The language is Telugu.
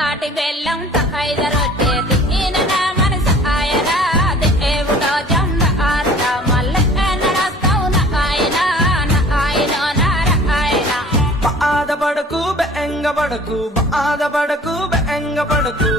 తాటి బెల్లం తైద రొట్టె ఈయన మనసు ఆయన దేవుడో జొన్న ఆరుట మల్లె నడస్తావు ఆయన బాధపడకు బెంగపడకు బాధపడకు బెంగపడకు